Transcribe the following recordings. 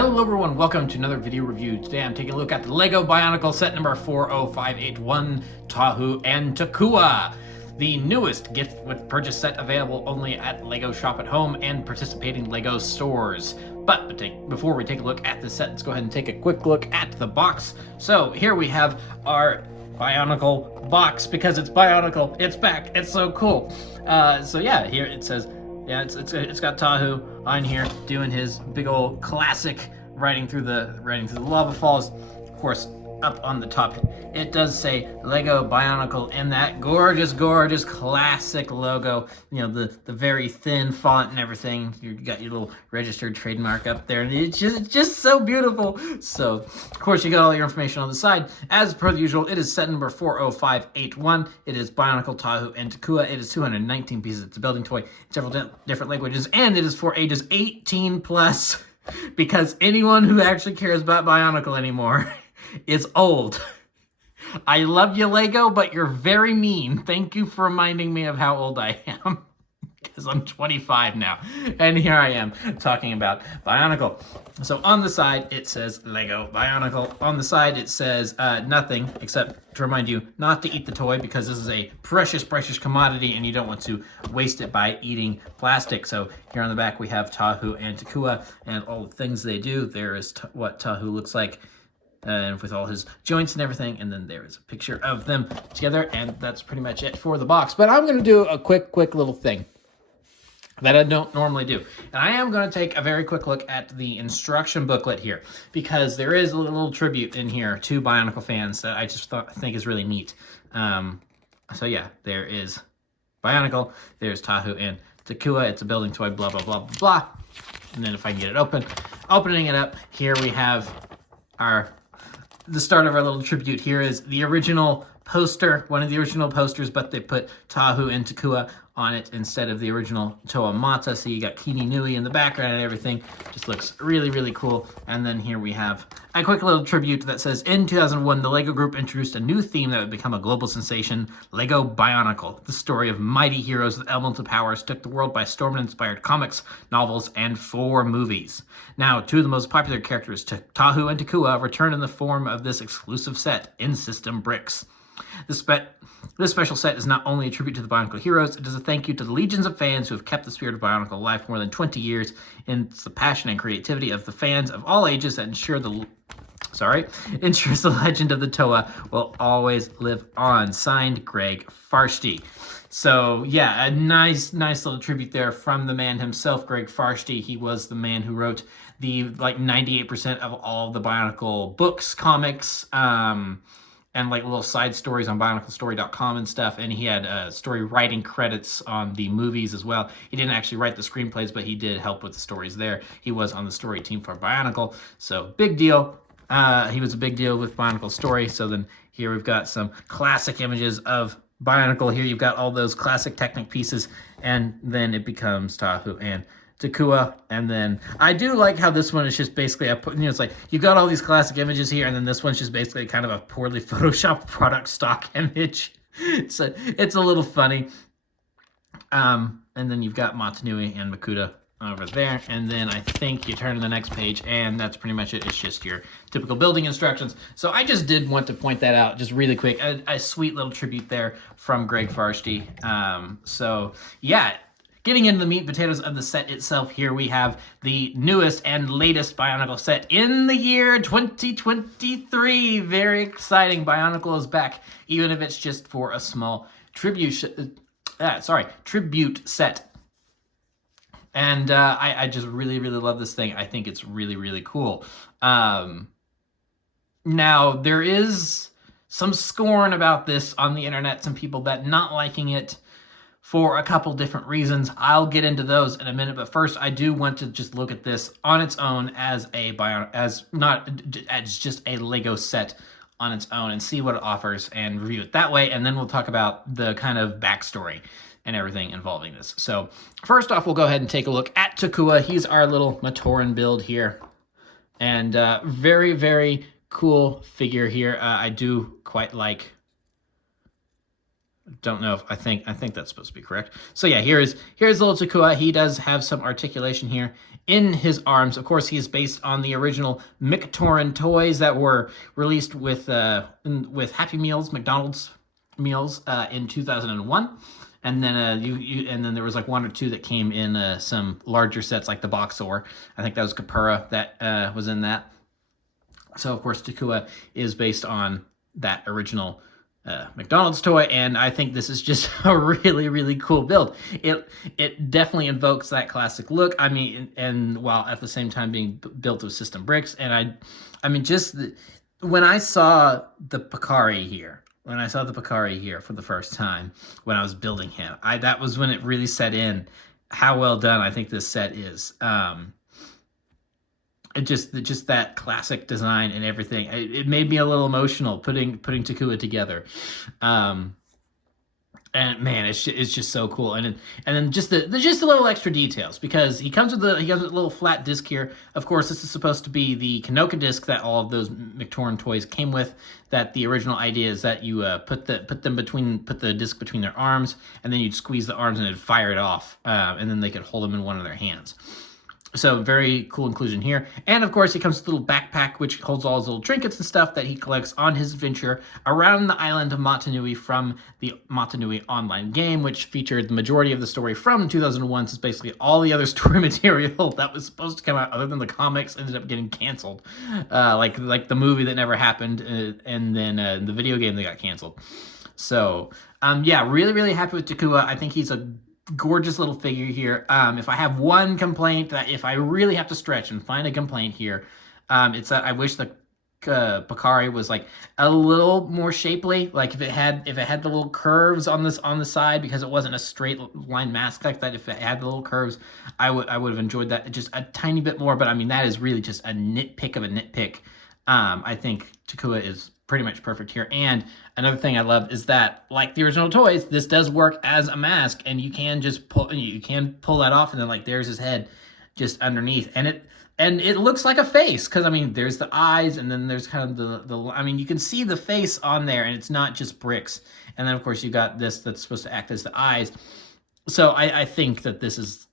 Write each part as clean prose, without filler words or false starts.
Hello everyone, welcome to another video review. Today I'm taking a look at the LEGO Bionicle set number 40581, Tahu and Takua. The newest gift with purchase set available only at LEGO Shop at Home and participating LEGO stores. But before we take a look at the set, let's go ahead and take a quick look at the box. So here we have our Bionicle box, because it's Bionicle, it's back, it's so cool. So yeah, here it says, yeah, it's got Tahu on here doing his big old classic riding through the lava falls. Of course, up on the top it does say LEGO Bionicle in that gorgeous classic logo. You know, the very thin font and everything. You got your little registered trademark up there, and it's just so beautiful. So of course you got all your information on the side. As per the usual, it is set number 40581. It is Bionicle, Tahu and Takua. It is 219 pieces. It's a building toy in several different languages, and it is for ages 18 plus, because anyone who actually cares about Bionicle anymore is old. I love you, LEGO, but you're very mean. Thank you for reminding me of how old I am, because I'm 25 now, and here I am talking about Bionicle. So on the side, it says LEGO Bionicle. On the side, it says nothing, except to remind you not to eat the toy, because this is a precious commodity, and you don't want to waste it by eating plastic. So here on the back, we have Tahu and Takua, and all the things they do. There is what Tahu looks like, and with all his joints and everything, and then there is a picture of them together, and that's pretty much it for the box. But I'm going to do a quick little thing that I don't normally do, and I am going to take a very quick look at the instruction booklet here, because there is a little tribute in here to Bionicle fans that I just think is really neat. So yeah, there is Bionicle, there's Tahu and Takua. It's a building toy, blah blah blah blah blah. And then if I can get it opening it up, here we have the start of our little tribute. Here is the original poster, one of the original posters, but they put Tahu and Takua on it instead of the original Toa Mata. So you got Kini Nui in the background and everything. Just looks really cool. And then here we have a quick little tribute that says, in 2001, the LEGO Group introduced a new theme that would become a global sensation, LEGO Bionicle. The story of mighty heroes with elemental powers took the world by storm and inspired comics, novels, and 4 movies. Now, 2 of the most popular characters, Tahu and Takua, return in the form of this exclusive set, in-system bricks. This special set is not only a tribute to the Bionicle heroes, it is a thank you to the legions of fans who have kept the spirit of Bionicle alive for more than 20 years. And it's the passion and creativity of the fans of all ages that ensures the legend of the Toa will always live on. Signed, Greg Farshtey. So yeah, a nice little tribute there from the man himself, Greg Farshtey. He was the man who wrote the 98% of all the Bionicle books, comics, and little side stories on BionicleStory.com and stuff. And he had story writing credits on the movies as well. He didn't actually write the screenplays, but he did help with the stories there. He was on the story team for Bionicle, so big deal. He was a big deal with Bionicle story. So then here we've got some classic images of Bionicle. Here you've got all those classic Technic pieces, and then it becomes Tahu and Takua. And then I do like how this one is just basically it's like you've got all these classic images here, and then this one's just basically kind of a poorly photoshopped product stock image. So it's a little funny. And then you've got Motunui and Makuta over there, and then I think you turn to the next page, and that's pretty much it. It's just your typical building instructions. So I just did want to point that out just really quick. A sweet little tribute there from Greg Farshtey. So yeah, getting into the meat and potatoes of the set itself, here we have the newest and latest Bionicle set in the year 2023. Very exciting. Bionicle is back, even if it's just for a small tribute set. And I just really love this thing. I think it's really cool. Now, there is some scorn about this on the internet, some people that not liking it for a couple different reasons. I'll get into those in a minute, but first I do want to just look at this on its own as just a LEGO set on its own, and see what it offers and review it that way, and then we'll talk about the kind of backstory and everything involving this. So first off, we'll go ahead and take a look at Takua. He's our little Matoran build here, and very cool figure here. I do quite like. Don't know if I think that's supposed to be correct. So yeah, here's little Takua. He does have some articulation here in his arms. Of course, he is based on the original Mictoran toys that were released with Happy Meals, McDonald's meals in 2001. And then and then there was like one or two that came in some larger sets, like the Boxor. I think that was Kapura that was in that. So of course Takua is based on that original McDonald's toy, and I think this is just a really, really cool build. It definitely invokes that classic look. I mean, and while at the same time being built with system bricks, and I mean, when I saw the Pakari here. When I saw the Pakari here for the first time, when I was building him, that was when it really set in how well done I think this set is. It just that classic design and everything. It made me a little emotional putting Takua together. And man, it's just so cool. And then just the little extra details, because he comes with a little flat disc here. Of course, this is supposed to be the Kanoka disc that all of those Mictoran toys came with. That the original idea is that you put the disc between their arms, and then you'd squeeze the arms and it'd fire it off, and then they could hold them in one of their hands. So very cool inclusion here. And of course, he comes with a little backpack, which holds all his little trinkets and stuff that he collects on his adventure around the island of Motunui from the Motunui online game, which featured the majority of the story from 2001. So it's basically all the other story material that was supposed to come out, other than the comics, ended up getting canceled. Like the movie that never happened, and then the video game that got canceled. So yeah, really, really happy with Takua. I think he's a gorgeous little figure here. If I have one complaint, that if I really have to stretch and find a complaint here, it's that I wish the Pakari was like a little more shapely. Like if it had the little curves on the side, because it wasn't a straight line mask like that. If it had the little curves, I would have enjoyed that just a tiny bit more. But I mean, that is really just a nitpick of a nitpick. I think Takua is pretty much perfect here. And another thing I love is that, like the original toys, this does work as a mask, and you can just pull that off, and then like there's his head just underneath, and it looks like a face, because I mean there's the eyes, and then there's kind of the I mean you can see the face on there, and it's not just bricks. And then of course you got this that's supposed to act as the eyes. So I think that this is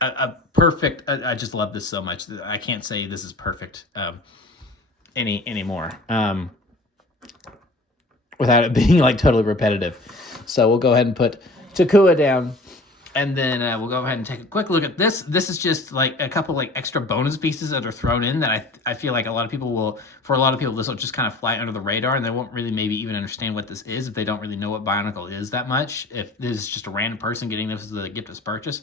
a perfect. I just love this so much. I can't say this is perfect anymore. Without it being like totally repetitive. So we'll go ahead and put Takua down, and then we'll go ahead and take a quick look at this. This is just like a couple like extra bonus pieces that are thrown in that I feel like for a lot of people this will just kind of fly under the radar, and they won't really maybe even understand what this is if they don't really know what Bionicle is that much. If this is just a random person getting this as a gift as purchase.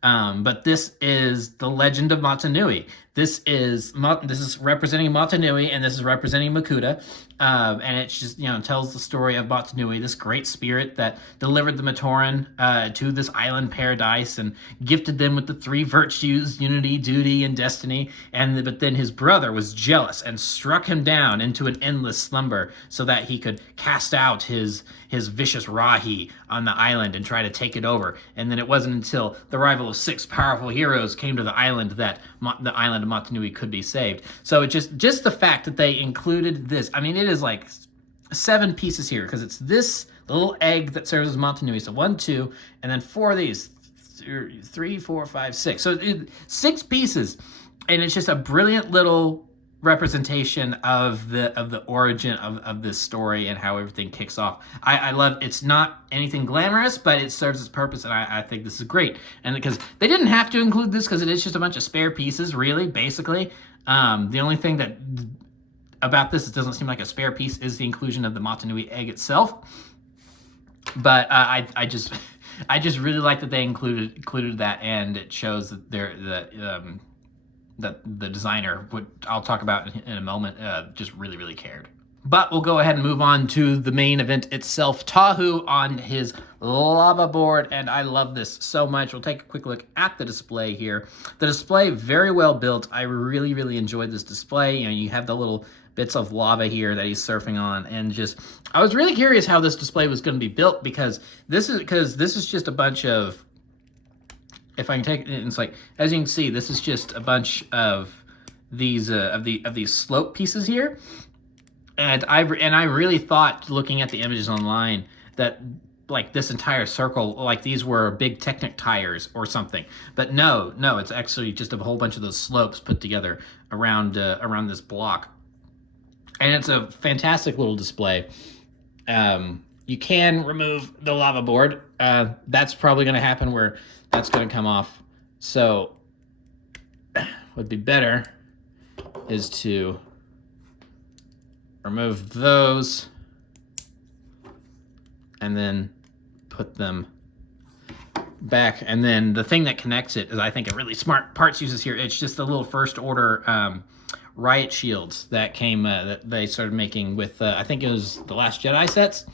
But this is the Legend of Motunui. This is representing Motunui, and this is representing Makuta. And it's just, tells the story of Motunui, this great spirit that delivered the Matoran to this island paradise and gifted them with the three virtues: unity, duty, and destiny. But then his brother was jealous and struck him down into an endless slumber so that he could cast out his vicious Rahi on the island and try to take it over. And then it wasn't until the arrival of 6 powerful heroes came to the island that the island of Motunui could be saved. So it just the fact that they included this. I mean, it is like 7 pieces here, because it's this little egg that serves as Motunui. So 1, 2, and then 4 of these. 3, 4, 5, 6. So 6 pieces, and it's just a brilliant little representation of the origin of this story and how everything kicks off. I love, it's not anything glamorous, but it serves its purpose, and I think this is great. And because they didn't have to include this, because it is just a bunch of spare pieces, really, basically. The only thing that about this, it doesn't seem like a spare piece, is the inclusion of the Motunui egg itself. But I just really like that they included that, and it shows that that the designer, what I'll talk about in a moment, just really, really cared. But we'll go ahead and move on to the main event itself. Tahu on his lava board, and I love this so much. We'll take a quick look at the display here. The display, very well built. I really, really enjoyed this display. You have the little bits of lava here that he's surfing on, and I was really curious how this display was going to be built, because this is just a bunch of, if I can take it, it's like, as you can see, this is just a bunch of these slope pieces here, and I really thought, looking at the images online, that like this entire circle, like these were big Technic tires or something. But no, it's actually just a whole bunch of those slopes put together around this block. And it's a fantastic little display. You can remove the lava board. That's probably going to happen where that's going to come off. So what would be better is to remove those and then put them back. And then the thing that connects it is, I think, a really smart parts uses here. It's just the little first order riot shields that came that they started making with I think it was the Last Jedi sets.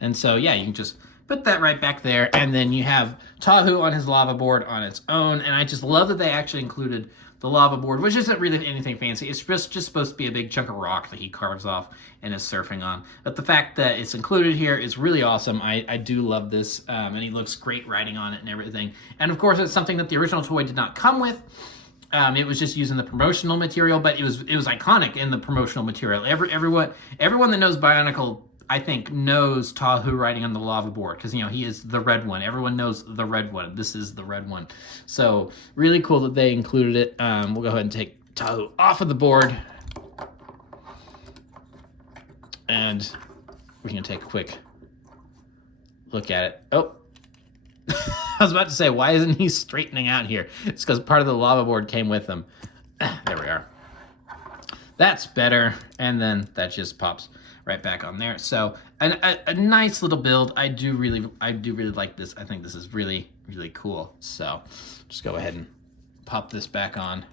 And so yeah, you can just put that right back there, and then you have Tahu on his lava board on its own. And I just love that they actually included the lava board, which isn't really anything fancy. It's just supposed to be a big chunk of rock that he carves off and is surfing on. But the fact that it's included here is really awesome. I do love this, and he looks great riding on it and everything. And of course, it's something that the original toy did not come with. It was just using the promotional material, but it was iconic in the promotional material. Everyone that knows Bionicle, I think, knows Tahu riding on the lava board, because, you know, he is the red one. Everyone knows the red one. This is the red one. So really cool that they included it. We'll go ahead and take Tahu off of the board, and we can take a quick look at it. Oh, I was about to say, why isn't he straightening out here? It's because part of the lava board came with him. There we are. That's better, and then that just pops right back on there. So a nice little build. I do really like this. I think this is really, really cool. So just go ahead and pop this back on.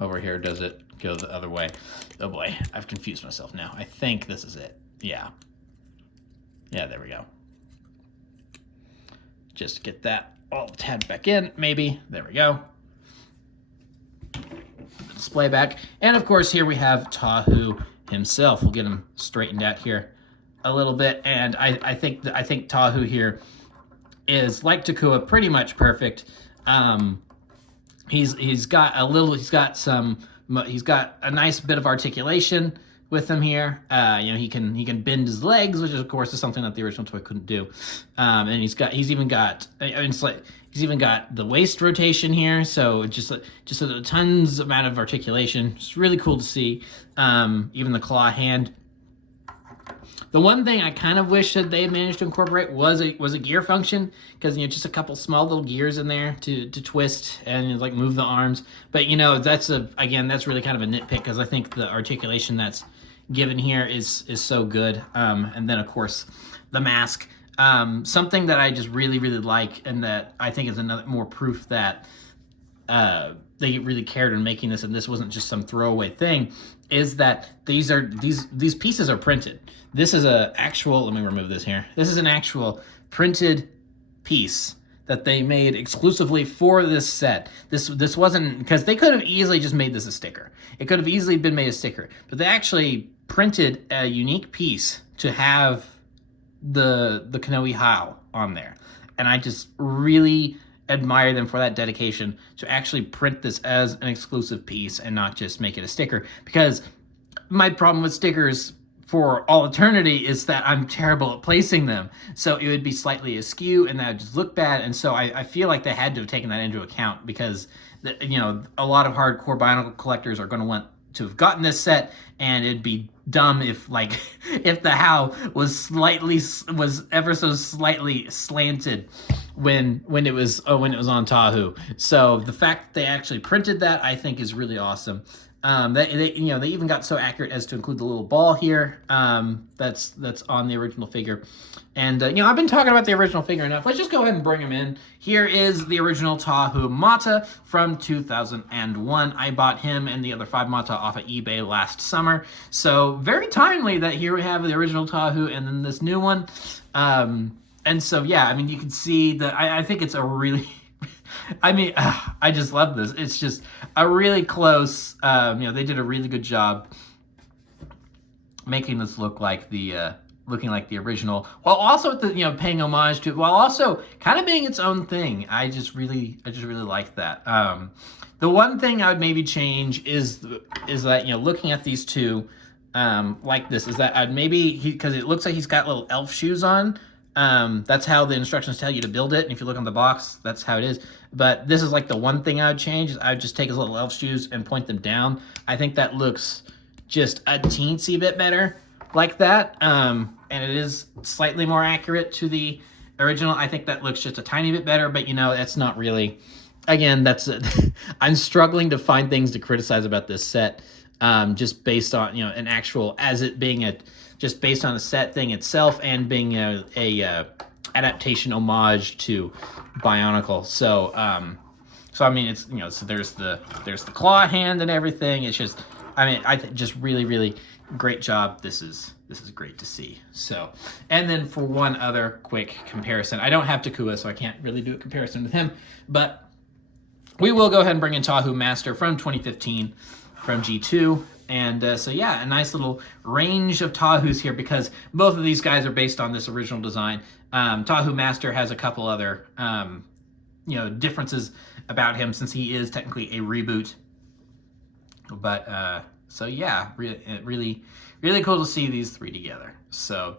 Over here, does it go the other way? Oh boy, I've confused myself now. I think this is it. Yeah, there we go. Just get that all tabbed back in, maybe. There we go. The display back. And of course, here we have Tahu himself. We'll get him straightened out here a little bit. And I think Tahu here is, like Takua, pretty much perfect. He's got a nice bit of articulation with him here. You know, he can bend his legs, which of course is something that the original toy couldn't do. And he's even got the waist rotation here, so just a tons amount of articulation. It's really cool to see. Even the claw hand. The one thing I kind of wish that they had managed to incorporate was a gear function, because, you know, just a couple small little gears in there to twist and, like, move the arms. But, you know, that's really kind of a nitpick, because I think the articulation that's given here is so good. And then of course the mask, something that I just really, really like, and that I think is another more proof that they really cared in making this, and this wasn't just some throwaway thing, is that these pieces are printed. This is a actual, let me remove this here. This is an actual printed piece that they made exclusively for this set. This wasn't, because they could have easily just made this a sticker. It could have easily been made a sticker, but they actually printed a unique piece to have the Kanohi How on there. And I just really admire them for that dedication to actually print this as an exclusive piece and not just make it a sticker. Because my problem with stickers for all eternity is that I'm terrible at placing them. So it would be slightly askew, and that would just look bad. And so I feel like they had to have taken that into account, because, you know, a lot of hardcore Bionicle collectors are going to want to have gotten this set, and it'd be dumb if, like, if the How was ever so slightly slanted when it was on Tahu. So the fact that they actually printed that, I think, is really awesome. They even got so accurate as to include the little ball here. That's on the original figure. And, you know, I've been talking about the original figure enough. Let's just go ahead and bring him in. Here is the original Tahu Mata from 2001. I bought him and the other 5 Mata off of eBay last summer. So very timely that here we have the original Tahu and then this new one. And so, yeah, I mean, you can see that I think it's a really... I mean, I just love this. It's just a really close, you know, they did a really good job making this look like looking like the original, while also, you know, paying homage to it, while also kind of being its own thing. I just really like that. The one thing I would maybe change is that, you know, looking at these two, like this, is that I'd maybe, because it looks like he's got little elf shoes on. That's how the instructions tell you to build it. And if you look on the box, that's how it is. But this is like the one thing I would change is I would just take his little elf shoes and point them down. I think that looks just a teensy bit better like that. And it is slightly more accurate to the original. I think that looks just a tiny bit better, but you know, that's not really, again, that's, I'm struggling to find things to criticize about this set. Just based on, you know, an actual, as it being just based on the set thing itself and being a adaptation homage to Bionicle. So I mean, it's, you know, so there's the claw hand and everything. It's just, I mean, just really great job. This is great to see. So, and then for one other quick comparison, I don't have Takua, so I can't really do a comparison with him, but we will go ahead and bring in Tahu Master from 2015 from G2. And so yeah, a nice little range of Tahus here because both of these guys are based on this original design. Tahu Master has a couple other you know, differences about him since he is technically a reboot. But so yeah, really cool to see these three together. So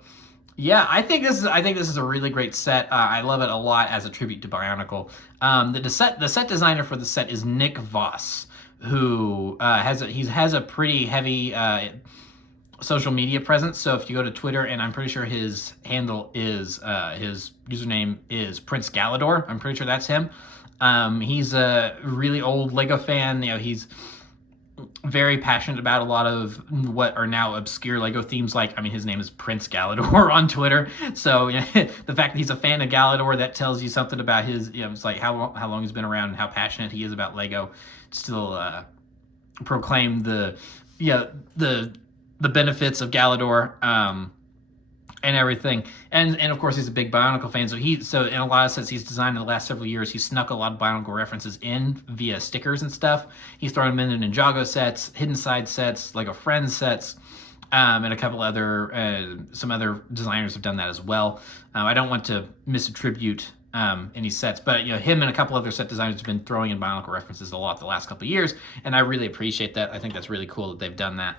yeah, I think this is a really great set. I love it a lot as a tribute to Bionicle. The set designer for the set is Nick Voss, who has a pretty heavy social media presence. So if you go to Twitter, and I'm pretty sure his handle is his username is Prince Galador. I'm pretty sure that's him. He's a really old Lego fan. You know, he's very passionate about a lot of what are now obscure Lego themes. Like, I mean, his name is Prince Galador on Twitter. So you know, the fact that he's a fan of Galador, that tells you something about his, you know, it's like how long he's been around and how passionate he is about Lego. Still proclaim the benefits of Galador and everything, and of course he's a big Bionicle fan. So in a lot of sets he's designed in the last several years, he's snuck a lot of Bionicle references in via stickers and stuff. He's thrown them in the Ninjago sets, Hidden Side sets, Lego Friends sets, and a couple other some other designers have done that as well. I don't want to misattribute any sets, but you know, him and a couple other set designers have been throwing in Bionicle references a lot the last couple of years, and I really appreciate that. I think that's really cool that they've done that.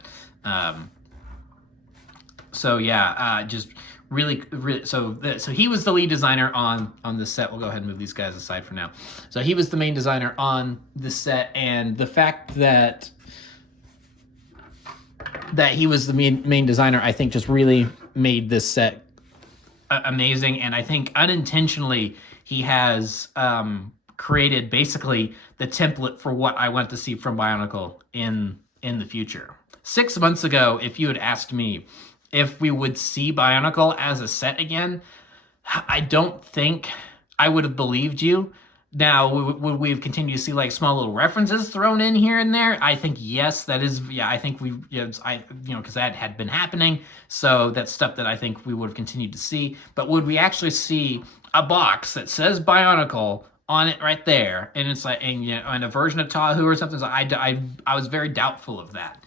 So yeah, just really so he was the lead designer on this set. We'll go ahead and move these guys aside for now. So he was the main designer on this set, and the fact that he was the main designer, I think, just really made this set amazing. And I think unintentionally he has created basically the template for what I want to see from Bionicle in the future. 6 months ago, if you had asked me if we would see Bionicle as a set again, I don't think I would have believed you. Now, would we have continued to see like small little references thrown in here and there? I think yes, that is, yeah, I think because that had been happening. So that's stuff that I think we would have continued to see. But would we actually see a box that says Bionicle on it right there, and it's like, and you know, and a version of Tahu or something? So I was very doubtful of that.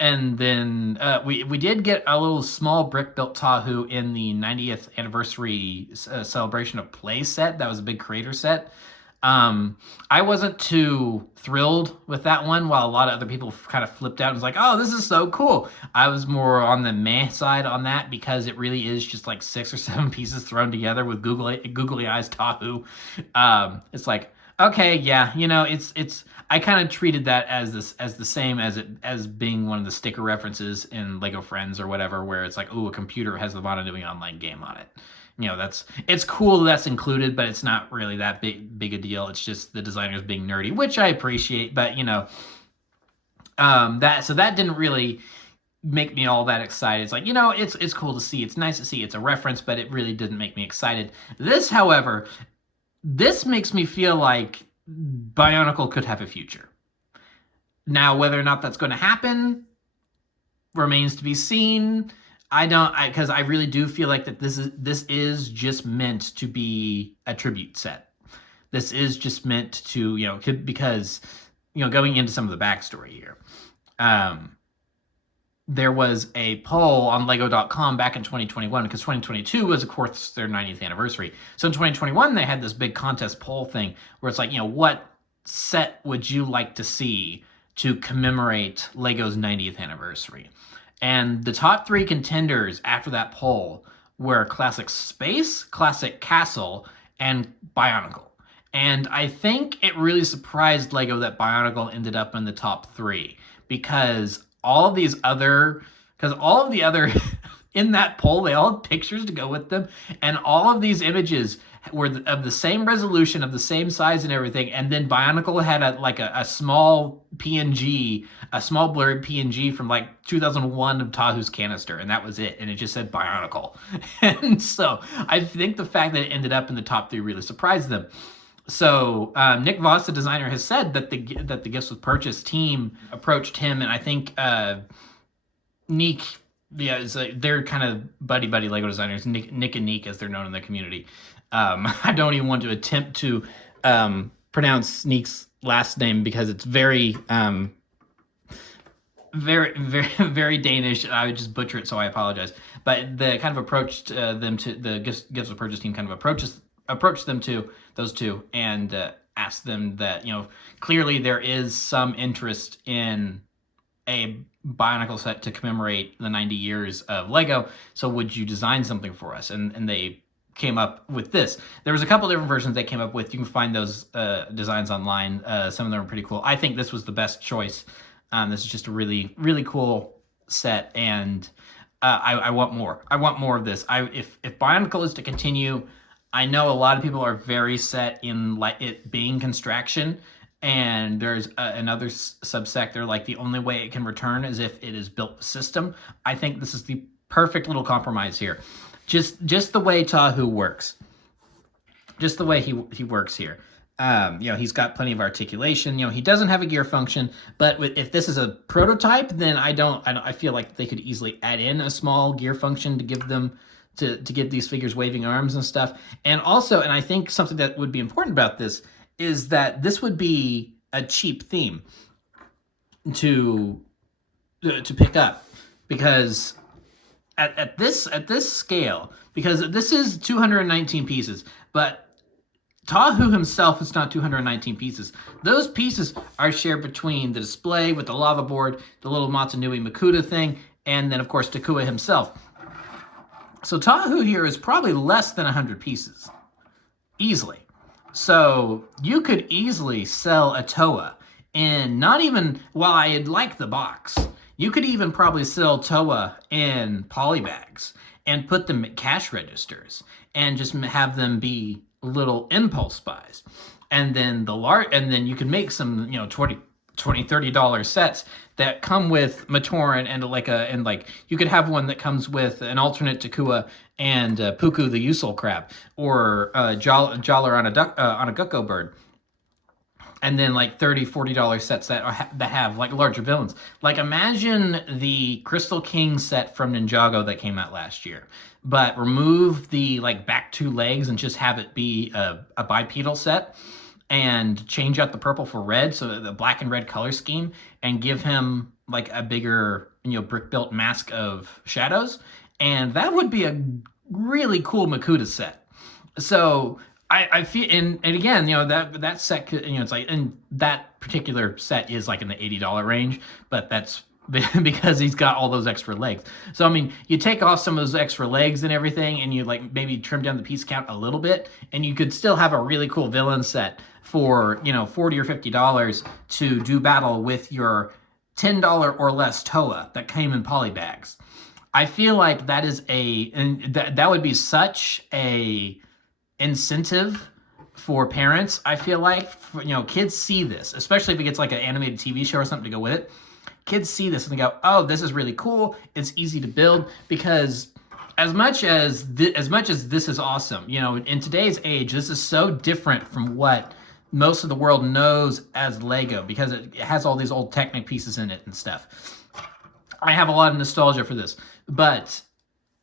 And then we did get a little small brick-built Tahu in the 90th anniversary celebration of play set. That was a big creator set. I wasn't too thrilled with that one, while a lot of other people kind of flipped out and was like, oh, this is so cool. I was more on the meh side on that, because it really is just like 6 or 7 pieces thrown together with googly eyes Tahu. It's like, okay, yeah, you know, it's I kind of treated that as the same as being one of the sticker references in Lego Friends or whatever, where it's like, oh, a computer has the Mono doing online game on it. You know, it's cool that's included, but it's not really that big a deal. It's just the designers being nerdy, which I appreciate, but you know, that didn't really make me all that excited. It's like, you know, it's cool to see, it's nice to see, it's a reference, but it really didn't make me excited. This, however, this makes me feel like Bionicle could have a future. Now, whether or not that's going to happen remains to be seen. Because I really do feel like that this is just meant to be a tribute set. This is just meant to, you know, because, you know, going into some of the backstory here, there was a poll on Lego.com back in 2021, because 2022 was, of course, their 90th anniversary. So in 2021, they had this big contest poll thing where it's like, you know, what set would you like to see to commemorate Lego's 90th anniversary? And the top 3 contenders after that poll were Classic Space, Classic Castle, and Bionicle. And I think it really surprised Lego that Bionicle ended up in the top 3 because all of the other in that poll, they all had pictures to go with them, and all of these images were of the same resolution, of the same size and everything. And then Bionicle had a small PNG, a small blurred PNG from like 2001 of Tahu's canister, and that was it. And it just said Bionicle. And so I think the fact that it ended up in the top 3 really surprised them. So Nick Voss, the designer, has said that the Gifts with Purchase team approached him, and I think Neek, they're kind of buddy Lego designers, Nick and Neek as they're known in the community. I don't even want to attempt to pronounce Neek's last name because it's very very Danish. I would just butcher it, so I apologize. But the kind of approached them to the Gifts with Purchase team, kind of approached them to those two and asked them that, clearly there is some interest in a Bionicle set to commemorate the 90 years of Lego. So would you design something for us? And they came up with this. There was a couple different versions they came up with. You can find those designs online. Some of them are pretty cool. I think this was the best choice. This is just a really, really cool set, and I want more. I want more of this. If Bionicle is to continue, I know a lot of people are very set in it being Construction, and there's another subsect. They're like, the only way it can return is if it is built system. I think this is the perfect little compromise here. Just the way Tahu works. Just the way he works here. He's got plenty of articulation. He doesn't have a gear function, but if this is a prototype, then I feel like they could easily add in a small gear function to give them to give these figures waving arms and stuff. And also, and I think something that would be important about this is that this would be a cheap theme to pick up, because at this scale, because this is 219 pieces, but Tahu himself is not 219 pieces. Those pieces are shared between the display with the lava board, the little Matanui Makuta thing, and then of course Takua himself. So Tahu here is probably less than 100 pieces, easily. So you could easily sell a Toa in not even, while I'd like the box, you could even probably sell Toa in polybags and put them at cash registers and just have them be little impulse buys. And then you can make some, $20, $30 sets that come with Matoran and you could have one that comes with an alternate Takua and Puku the Usul crab, or Jollar on a Gecko bird. And then like $30, $40 sets that have like larger villains. Like imagine the Crystal King set from Ninjago that came out last year, but remove the back 2 legs and just have it be a bipedal set, and change out the purple for red, so the black and red color scheme, and give him like a bigger, brick built mask of shadows, and that would be a really cool Makuta set. So I feel, and again, that set could, it's like, and that particular set is like in the $80 range, but that's because he's got all those extra legs. So I mean, you take off some of those extra legs and everything, and you maybe trim down the piece count a little bit, and you could still have a really cool villain set for $40 or $50 to do battle with your $10 or less Toa that came in polybags. I feel like that is that would be such a incentive for parents. I feel like kids see this, especially if it gets like an animated TV show or something to go with it. Kids see this and they go, "Oh, this is really cool. It's easy to build." Because as much as this is awesome, in today's age, this is so different from what most of the world knows as Lego, because it has all these old Technic pieces in it and stuff. I have a lot of nostalgia for this, but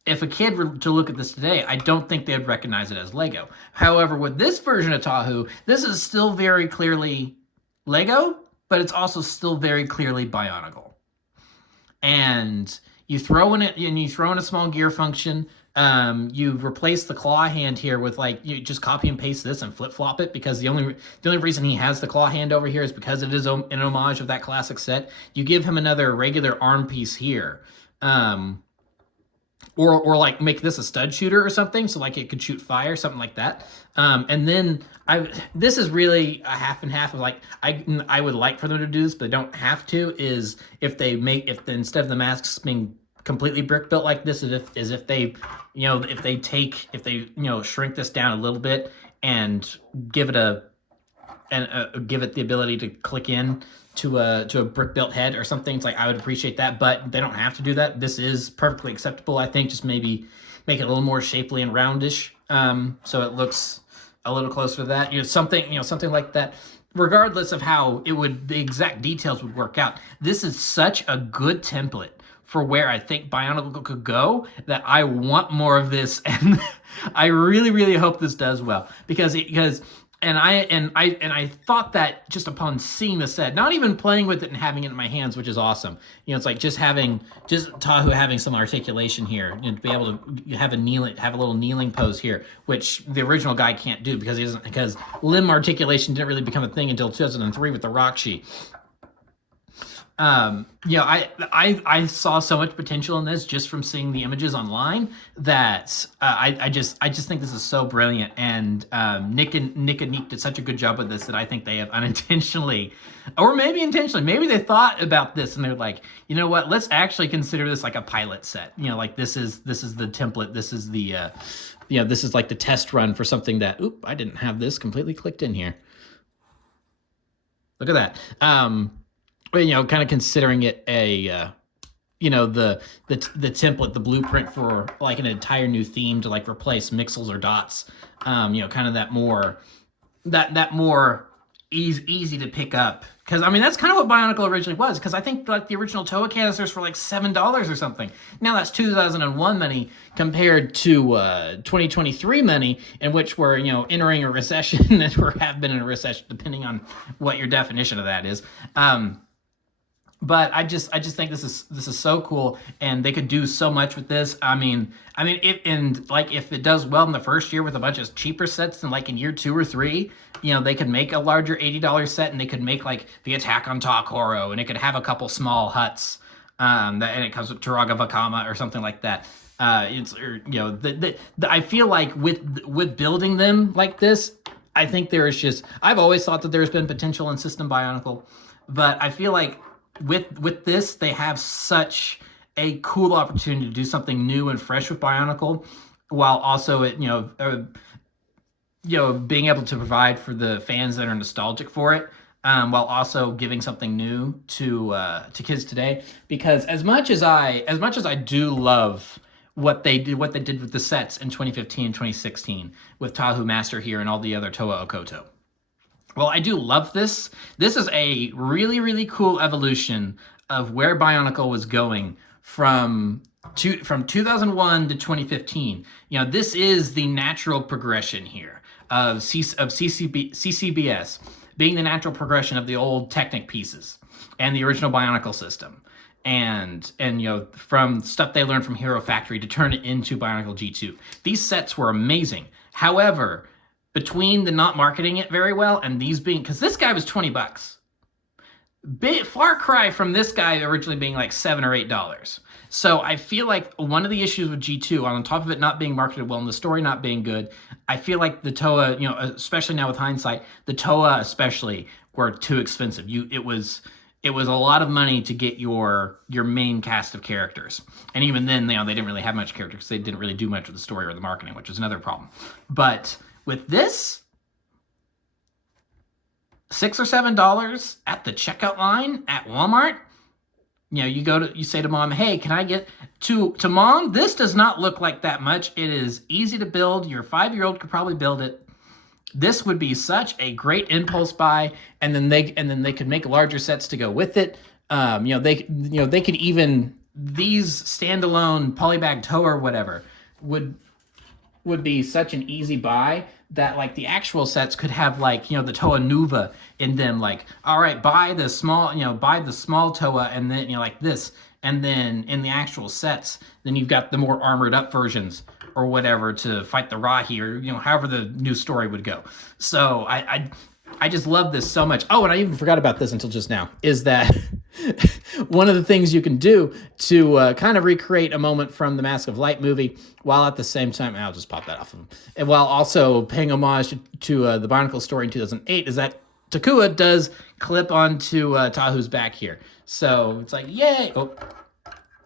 if a kid were to look at this today, I don't think they'd recognize it as Lego. However, with this version of Tahu, this is still very clearly Lego, but it's also still very clearly Bionicle. And you throw in a small gear function. You replace the claw hand here with you just copy and paste this and flip flop it, because the only reason he has the claw hand over here is because it is an homage of that classic set. You give him another regular arm piece here. or like make this a stud shooter or something, so like it could shoot fire, something like that. And then this is really a half and half of like I would like for them to do this, but they don't have to. Is if they instead of the masks being completely brick built like this, is if they shrink this down a little bit and give it give it the ability to click in to a brick built head or something. It's like, I would appreciate that, but they don't have to do that. This is perfectly acceptable, I think. Just maybe make it a little more shapely and roundish, so it looks a little closer to that. Something like that. Regardless of how the exact details would work out, this is such a good template for where I think Bionicle could go that I want more of this, and I really, really hope this does well, because I thought that just upon seeing the set, not even playing with it and having it in my hands, which is awesome. It's like just Tahu having some articulation here, to be able to have a little kneeling pose here, which the original guy can't do because limb articulation didn't really become a thing until 2003 with the Rockshi. I saw so much potential in this just from seeing the images online that I just think this is so brilliant, and Nick and Neek did such a good job with this that I think they have unintentionally, or maybe intentionally, maybe they thought about this and they're like, you know what, let's actually consider this like a pilot set. Like this is the template. This is the this is like the test run for something that, I didn't have this completely clicked in here. Look at that. Kind of considering it the template, the blueprint for like an entire new theme to like replace mixels or dots. Kind of that more easy to pick up, because that's kind of what Bionicle originally was. Because I think like the original Toa canisters were like $7 or something. Now that's 2001 money compared to 2023 money, in which we're entering a recession and have been in a recession, depending on what your definition of that is. But I just think this is so cool, and they could do so much with this. If it does well in the first year with a bunch of cheaper sets, then like in year 2 or 3, they could make a larger $80 set, and they could make like the Attack on Takoro, and it could have a couple small huts, and it comes with Turaga Vakama or something like that. I feel like with building them like this, I think I've always thought that there's been potential in System Bionicle, but I feel like with this, they have such a cool opportunity to do something new and fresh with Bionicle, while also being able to provide for the fans that are nostalgic for it, while also giving something new to kids today. Because as much as I do love what they did with the sets in 2015 and 2016 with Tahu Master here and all the other Toa Okoto, well, I do love this. This is a really, really cool evolution of where Bionicle was going from 2001 to 2015. This is the natural progression here of CCBS being the natural progression of the old Technic pieces and the original Bionicle system. And from stuff they learned from Hero Factory to turn it into Bionicle G2. These sets were amazing. However, between the not marketing it very well and these being, because this guy was $20, far cry from this guy originally being like $7 or $8. So I feel like one of the issues with G2, on top of it not being marketed well and the story not being good, I feel like the Toa, especially now with hindsight, the Toa especially were too expensive. It was a lot of money to get your main cast of characters. And even then, they didn't really have much characters because they didn't really do much with the story or the marketing, which is another problem. But with this, $6 or $7 at the checkout line at Walmart, you say to mom, hey, can I get to mom? This does not look like that much. It is easy to build. Your 5-year-old could probably build it. This would be such a great impulse buy, and then they could make larger sets to go with it. They could even, these standalone polybag Toa or whatever would be such an easy buy that like the actual sets could have like the Toa Nuva in them. Like, all right, buy the small Toa, and then like this, and then in the actual sets, then you've got the more armored up versions or whatever to fight the Rahi, or however the new story would go. So I just love this so much. Oh, and I even forgot about this until just now, is that one of the things you can do to kind of recreate a moment from the Mask of Light movie, while at the same time, I'll just pop that off of him, and while also paying homage to the Bionicle story in 2008, is that Takua does clip onto Tahu's back here. So it's like, yay! Oh,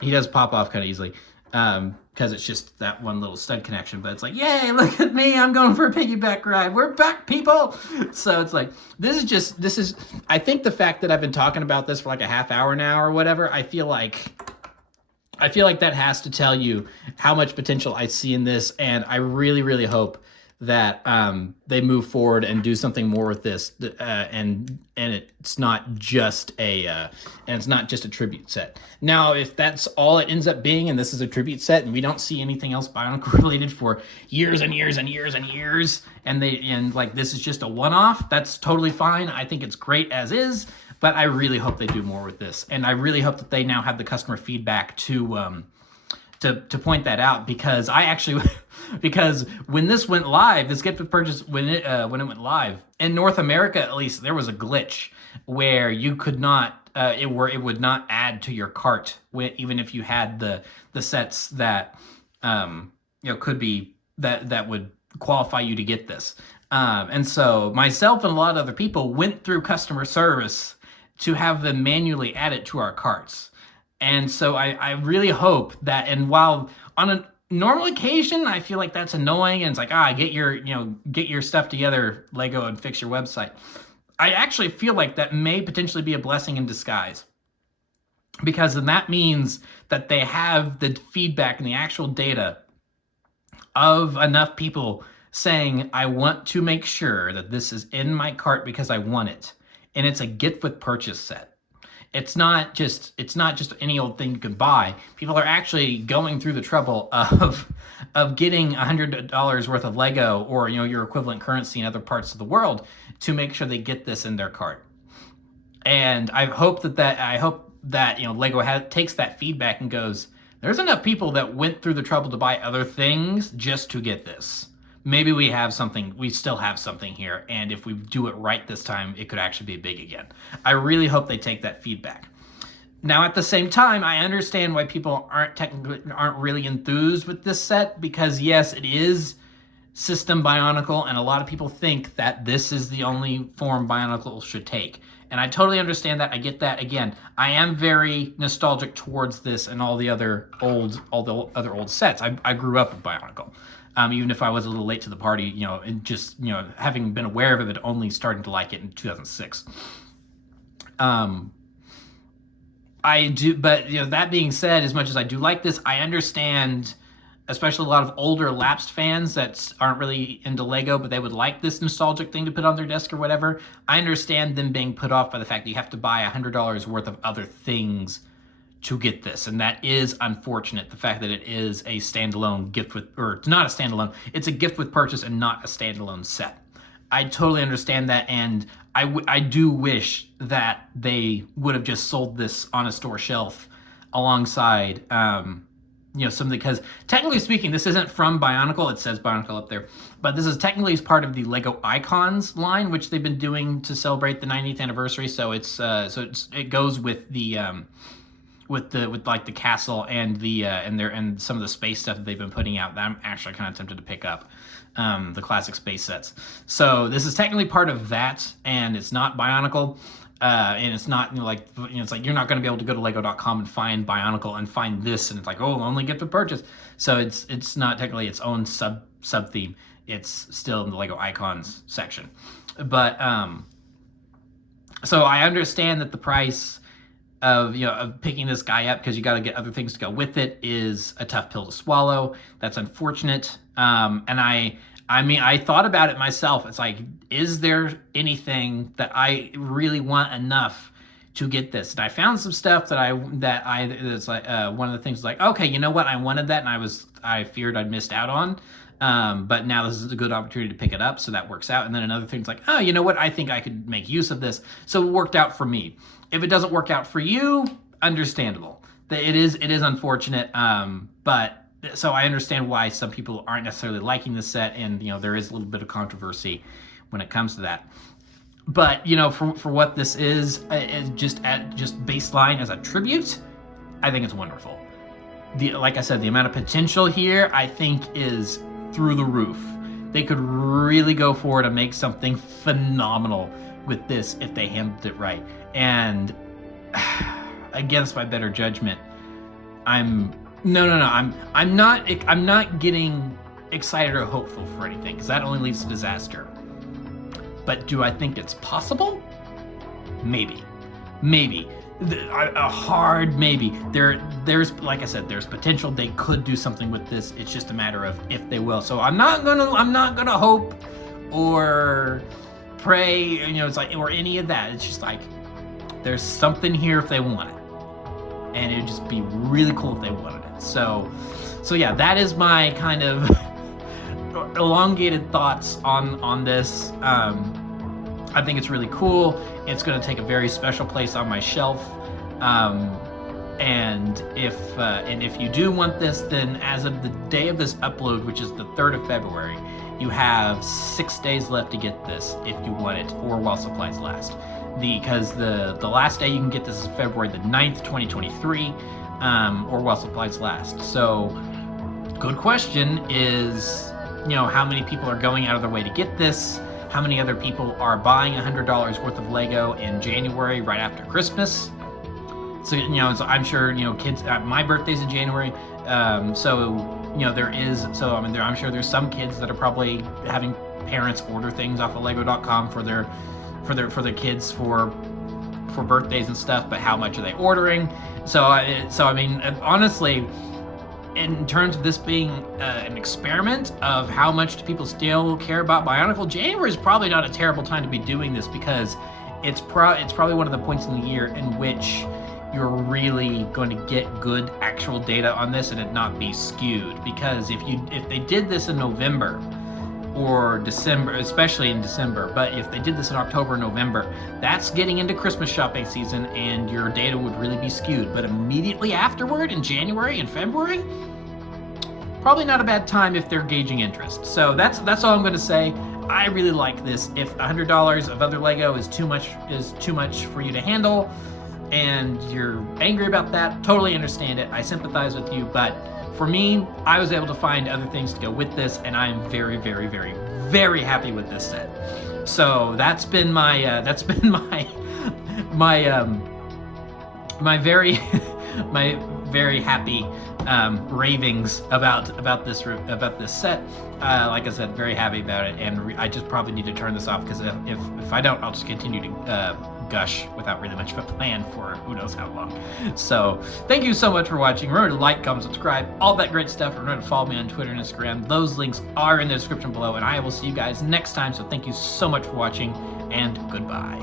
he does pop off kind of easily. Because it's just that one little stud connection, but it's like, yay, look at me, I'm going for a piggyback ride, we're back, people. So it's like, this is I think the fact that I've been talking about this for like a half hour now or whatever, I feel like that has to tell you how much potential I see in this, and I really, really hope that they move forward and do something more with this, and it's not just a tribute set. Now, if that's all it ends up being, and this is a tribute set, and we don't see anything else Bionicle related for years and years and years and years, and like this is just a one-off, that's totally fine. I think it's great as is, but I really hope they do more with this, and I really hope that they now have the customer feedback to point that out, because because when this went live, this gift with purchase, when it went live in North America, at least, there was a glitch where you could not it would not add to your cart even if you had the sets that could be that would qualify you to get this, and so myself and a lot of other people went through customer service to have them manually add it to our carts. And so I really hope that, and while on a normal occasion, I feel like that's annoying, and it's like, get your stuff together, Lego, and fix your website. I actually feel like that may potentially be a blessing in disguise, because then that means that they have the feedback and the actual data of enough people saying, I want to make sure that this is in my cart because I want it, and it's a gift with purchase set. It's not just any old thing you can buy. People are actually going through the trouble of getting $100 worth of Lego, or your equivalent currency in other parts of the world, to make sure they get this in their cart. And I hope that Lego takes that feedback and goes, there's enough people that went through the trouble to buy other things just to get this. Maybe we still have something here, and if we do it right this time, it could actually be big again. I really hope they take that feedback. Now, at the same time, I understand why people aren't really enthused with this set, because yes, it is System Bionicle, and a lot of people think that this is the only form Bionicle should take. And I totally understand that. I get that. Again, I am very nostalgic towards this and all the other old sets. I grew up with Bionicle. Even if I was a little late to the party, and just, having been aware of it, but only starting to like it in 2006. I do, but that being said, as much as I do like this, I understand, especially a lot of older lapsed fans that aren't really into Lego, but they would like this nostalgic thing to put on their desk or whatever. I understand them being put off by the fact that you have to buy $100 worth of other things to get this, and that is unfortunate. The fact that it is a standalone gift or it's not a standalone, it's a gift with purchase and not a standalone set. I totally understand that, and I do wish that they would have just sold this on a store shelf alongside something, because technically speaking, this isn't from Bionicle. It says Bionicle up there, but this is technically as part of the Lego Icons line, which they've been doing to celebrate the 90th anniversary. So it goes with the with the castle and and some of the space stuff that they've been putting out that I'm actually kind of tempted to pick up, the classic space sets. So this is technically part of that, and it's not Bionicle, and it's not it's like you're not going to be able to go to Lego.com and find Bionicle and find this, and it's like, oh, only gift with purchase. So it's not technically its own sub theme. It's still in the Lego Icons section, but so I understand that the price of picking this guy up, because you got to get other things to go with it, is a tough pill to swallow. That's unfortunate. And I thought about it myself. It's like, is there anything that I really want enough to get this? And I found some stuff it's like one of the things is like, okay, you know what, I wanted that, and I feared I'd missed out on. But now this is a good opportunity to pick it up, so that works out. And then another thing's like, oh, you know what, I think I could make use of this. So it worked out for me. If it doesn't work out for you, understandable. It is unfortunate, but so I understand why some people aren't necessarily liking this set, and there is a little bit of controversy when it comes to that. But you know, for what this is just baseline as a tribute, I think it's wonderful. Like I said, the amount of potential here I think is through the roof. They could really go forward and make something phenomenal with this if they handled it right. And against my better judgment, I'm not getting excited or hopeful for anything, because that only leads to disaster. But do I think it's possible? Maybe. A hard maybe. There's like I said, there's potential. They could do something with this. It's just a matter of if they will. So I'm not gonna hope or pray, you know, it's like, or any of that. It's just like there's something here if they want it, and it'd just be really cool if they wanted it. So yeah, that is my kind of elongated thoughts on this. I think it's really cool. It's going to take a very special place on my shelf. And if you do want this, then as of the day of this upload, which is the 3rd of February, you have 6 days left to get this if you want it, or while supplies last. Because the last day you can get this is February the 9th, 2023, or while supplies last. So, good question is, you know, how many people are going out of their way to get this? How many other people are buying $100 worth of Lego in January right after Christmas? So, you know, so I'm sure, you know, kids, my birthday's in January, so, you know, I'm sure there's some kids that are probably having parents order things off of Lego.com for their kids for birthdays and stuff, but how much are they ordering? So I mean, honestly, in terms of this being an experiment of how much do people still care about Bionicle, January is probably not a terrible time to be doing this, because it's probably one of the points in the year in which you're really going to get good actual data on this and it not be skewed. Because if they did this in November or December, especially in December, but if they did this in October, November, that's getting into Christmas shopping season and your data would really be skewed. But immediately afterward, in January and February, probably not a bad time if they're gauging interest. So that's all I'm going to say. I really like this. If $100 of other Lego is too much for you to handle, and you're angry about that, totally understand it. I sympathize with you, but for me, I was able to find other things to go with this, and I am very, very, very, very happy with this set. So that's been my very happy ravings about this set. Like I said, very happy about it, and I just probably need to turn this off, because if I don't, I'll just continue to gush without really much of a plan for who knows how long. So thank you so much for watching. Remember to like, comment, subscribe, all that great stuff. Remember to follow me on Twitter and Instagram. Those links are in the description below, and I will see you guys next time. So thank you so much for watching, and goodbye.